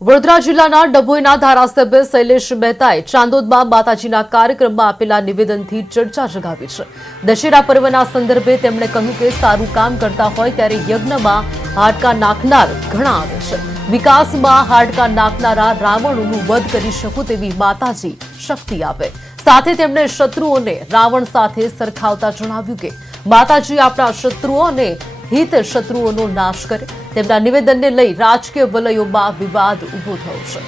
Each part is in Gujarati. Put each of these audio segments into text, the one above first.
વડોદરા જિલ્લાના ડભોઈના ધારાસભ્ય શૈલેષ મહેતાએ ચાંદોદમાં માતાજીના કાર્યક્રમમાં આપેલા નિવેદનથી ચર્ચા જગાવી છે। દશેરા પર્વના સંદર્ભે તેમણે કહ્યું કે સારું કામ કરતા હોય ત્યારે યજ્ઞમાં હાડકાં નાખનાર ઘણા આવે છે। વિકાસમાં હાડકાં નાખનારા રાવણનું વધ કરી શકું તેવી માતાજી શક્તિ આપે। સાથે તેમણે શત્રુઓને રાવણ સાથે સરખાવતા જણાવ્યું કે માતાજી આપણા શત્રુઓ અને હિત શત્રુઓનો નાશ કરે। તેમના નિવેદનને લઈ રાજકીય વલયોમાં વિવાદ ઉભો થયો છે।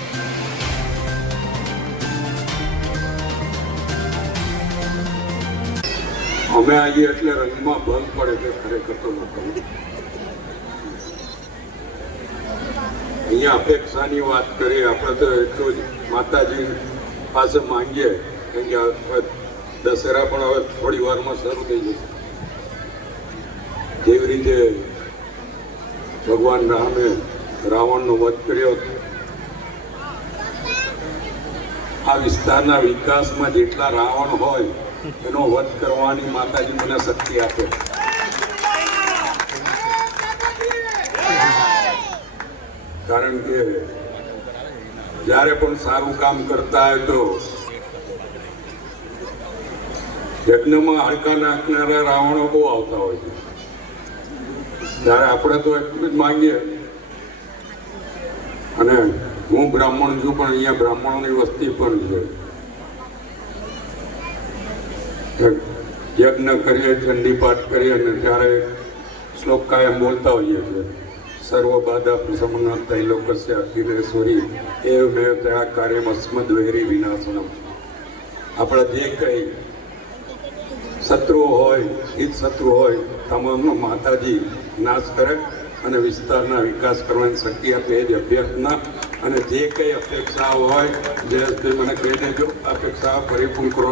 અમે આવીએ એટલે રંગમાં ભંગ પડે છે ખરેખર તો લોકો અહીંયા અપેક્ષાની વાત કરીએ આપણે તો એટલું જ માતાજી પાસે માંગીએ કેમ કે દશેરા પણ હવે થોડી વારમાં શરૂ થઈ જશે। જેવી રીતે ભગવાન રામે રાવણનો વધ કર્યો, આ વિસ્તારના વિકાસમાં જેટલા રાવણ હોય એનો વધ કરવાની માતાજી મને શક્તિ આપે। કારણ કે જ્યારે પણ સારું કામ કરતા હોય તો યજ્ઞમાં હાડકાં નાખનારા રાવણો બહુ આવતા હોય છે। ત્યારે આપણે તો એટલું જ માંગીએ, અને હું બ્રાહ્મણ છું પણ અહીંયા બ્રાહ્મણોની વસ્તી પણ છે। યજ્ઞ કરીએ, ચંડી પાઠ કરીએ અને ત્યારે શ્લોક કાયમ બોલતા હોઈએ છીએ, સર્વ બાધા પ્રશમન તૈલોકસ્ય અખિલેશ્વરી એવ મેવ તયા કાર્યમ અસ્મદ્વૈરી વિનાશનમ। આપણા જે કંઈ શત્રુઓ હોય, હિત શત્રુ હોય, તમામનો માતાજી નાશ કરે અને વિસ્તારના વિકાસ કરવાની શક્તિ આપે। એ જ અભ્યર્થના અને જે કંઈ અપેક્ષાઓ હોય જયેશભાઈ મને કહી દેજો, અપેક્ષાઓ પરિપૂર્ણ કરો।